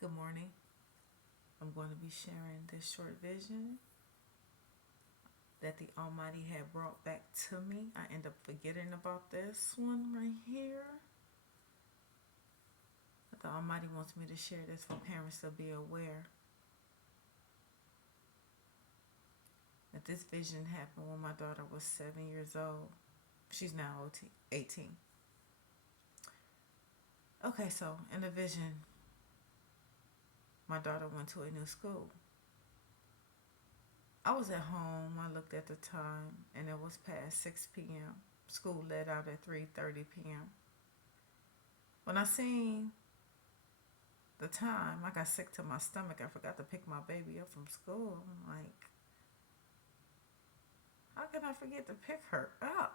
Good morning. I'm going to be sharing this short vision that the Almighty had brought back to me. I end up forgetting about this one right here. But the Almighty wants me to share this for parents to be aware that this vision happened when my daughter was 7 years old. She's now 18. Okay, so in the vision, my daughter went to a new school. I was at home. I looked at the time, and it was past 6 p.m. School let out at 3:30 p.m. When I seen the time, I got sick to my stomach. I forgot to pick my baby up from school. I'm like, how can I forget to pick her up?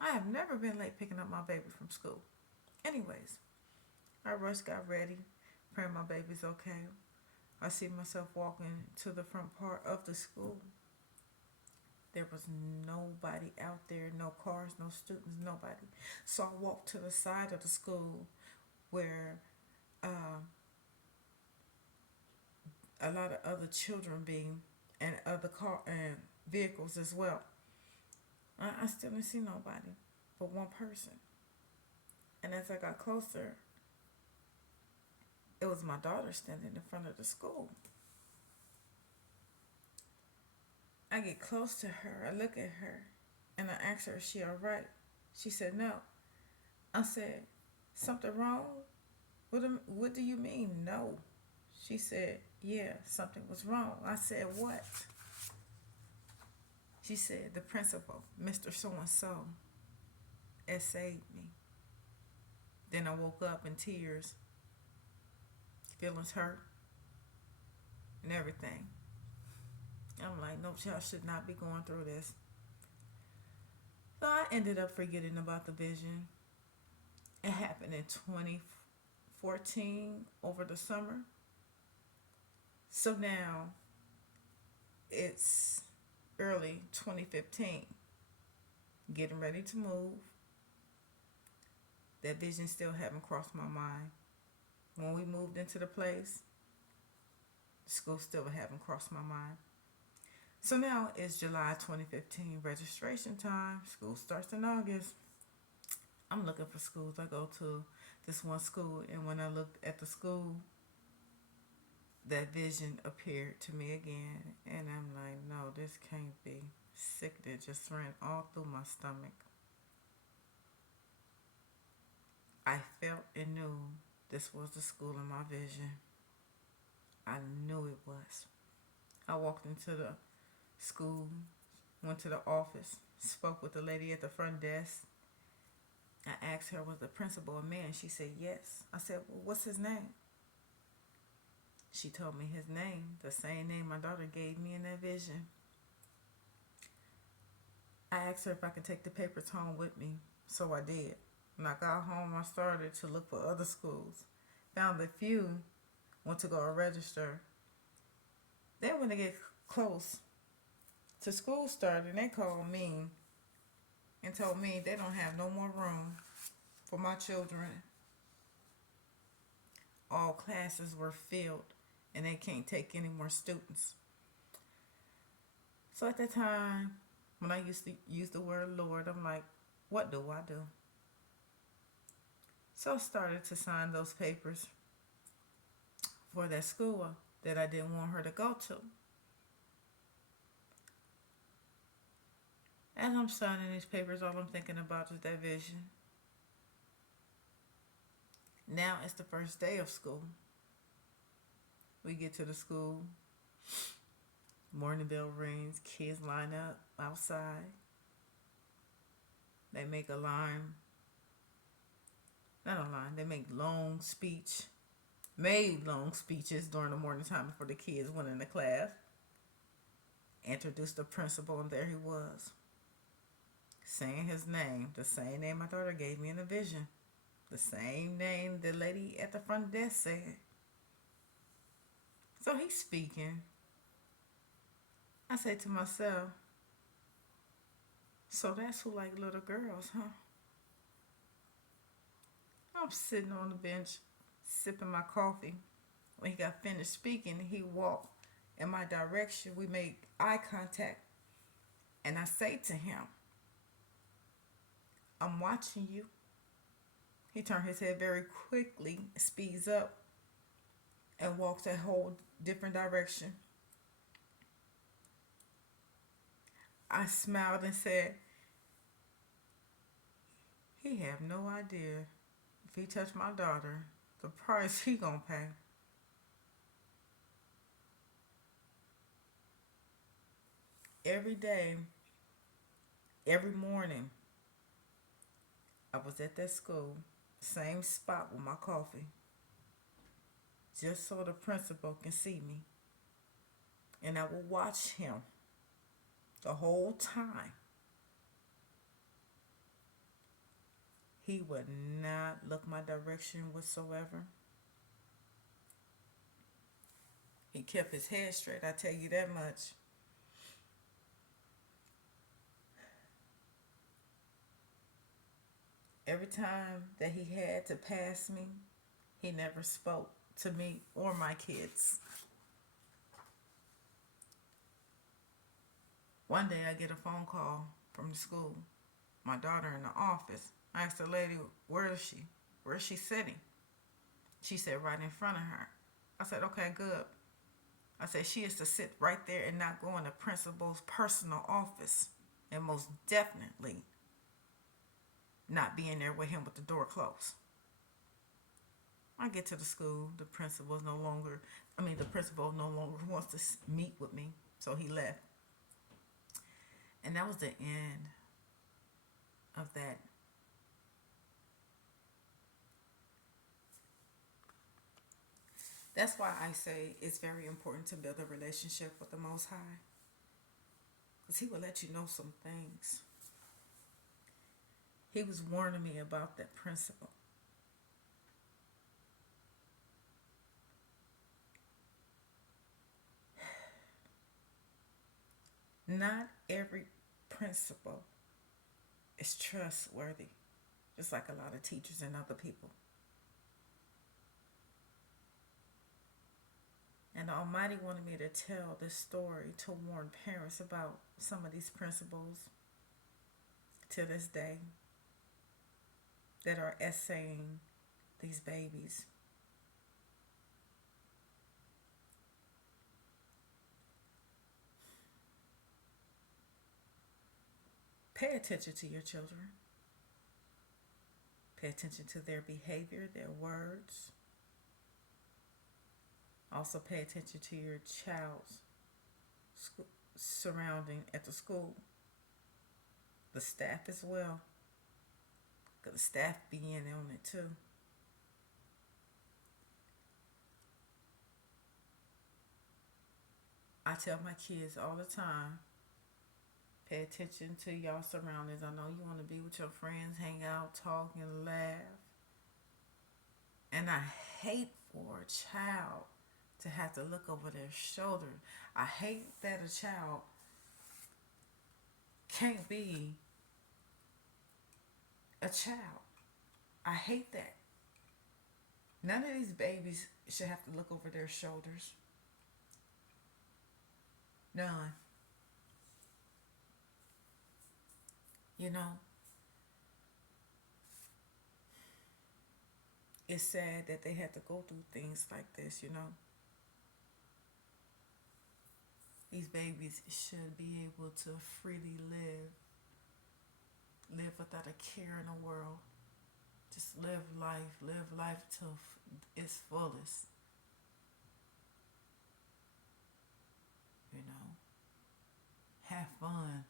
I have never been late picking up my baby from school. Anyways, I rushed, got ready, praying my baby's okay. I see myself walking to the front part of the school. There was nobody out there, no cars, no students, nobody. So I walked to the side of the school where um, a lot of other children being and other car and vehicles as well. I still didn't see nobody but one person. And as I got closer, it was my daughter standing in front of the school. I get close to her, I look at her, and I asked her, is she alright? She said, no. I said, something wrong? What do you mean, no? She said, yeah, something was wrong. I said, what? She said, the principal, Mr. So and so, essayed me. Then I woke up in tears, feelings hurt, and everything. I'm like, no child should not be going through this. So I ended up forgetting about the vision. It happened in 2014 over the summer. So now it's early 2015, getting ready to move. That vision still haven't crossed my mind. When we moved into the place, the school still haven't crossed my mind. So now it's July 2015, registration time. School starts in August. I'm looking for schools. I go to this one school, and when I looked at the school, that vision appeared to me again, and I'm like, no, this can't be. Sickness just ran all through my stomach. I felt and knew this was the school in my vision. I knew it was. I walked into the school, went to the office, spoke with the lady at the front desk. I asked her, was the principal a man? She said, yes. I said, well, what's his name? She told me his name, the same name my daughter gave me in that vision. I asked her if I could take the papers home with me, so I did. When I got home, I started to look for other schools. Found a few, went to go register. Then when they get close to school starting, they called me and told me they don't have no more room for my children. All classes were filled and they can't take any more students. So at that time, when I used to use the word Lord, I'm like, what do I do? So I started to sign those papers for that school that I didn't want her to go to. As I'm signing these papers, all I'm thinking about is that vision. Now it's the first day of school. We get to the school, morning bell rings, kids line up outside. They make a line, not a line, they make made long speeches during the morning time before the kids went into class. Introduced the principal, and there he was, saying his name, the same name my daughter gave me in the vision, the same name the lady at the front desk said. So he's speaking. I say to myself, so that's who like little girls, huh? I'm sitting on the bench, sipping my coffee, When he got finished speaking, he walked in my direction. We made eye contact. And I say to him, I'm watching you. He turned his head very quickly, speeds up, and walks a whole different direction. I smiled and said, he have no idea if he touched my daughter, the price he gonna pay. Every day, every morning, I was at that school, same spot with my coffee, just so the principal can see me. And I would watch him the whole time. He would not look my direction whatsoever. He kept his head straight, I tell you that much. Every time that he had to pass me, he never spoke to me or my kids. One day I get a phone call from the school. My daughter in the office. I asked the lady, where is she? Where is she sitting? She said, right in front of her. I said, okay, good. I said, she is to sit right there and not go in the principal's personal office. And most definitely not be in there with him with the door closed. I get to the school. The principal no longer wants to meet with me. So he left. And that was the end of that. That's why I say it's very important to build a relationship with the Most High. Because he will let you know some things. He was warning me about that principle. Not every principle is trustworthy, just like a lot of teachers and other people. And the Almighty wanted me to tell this story to warn parents about some of these principles to this day that are essaying these babies. Pay attention to your children. Pay attention to their behavior, their words. Also pay attention to your child's surrounding at the school. The staff as well. Because the staff be in on it too. I tell my kids all the time, pay attention to y'all surroundings. I know you want to be with your friends, hang out, talk, and laugh. And I hate for a child to have to look over their shoulder. I hate that a child can't be a child. I hate that. None of these babies should have to look over their shoulders. None. You know, it's sad that they had to go through things like this, you know. These babies should be able to freely live without a care in the world. Just live life to its fullest. You know, have fun.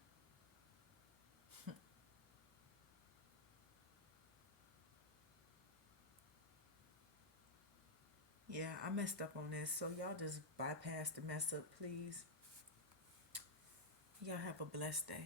Yeah, I messed up on this, so y'all just bypass the mess up, please. Y'all have a blessed day.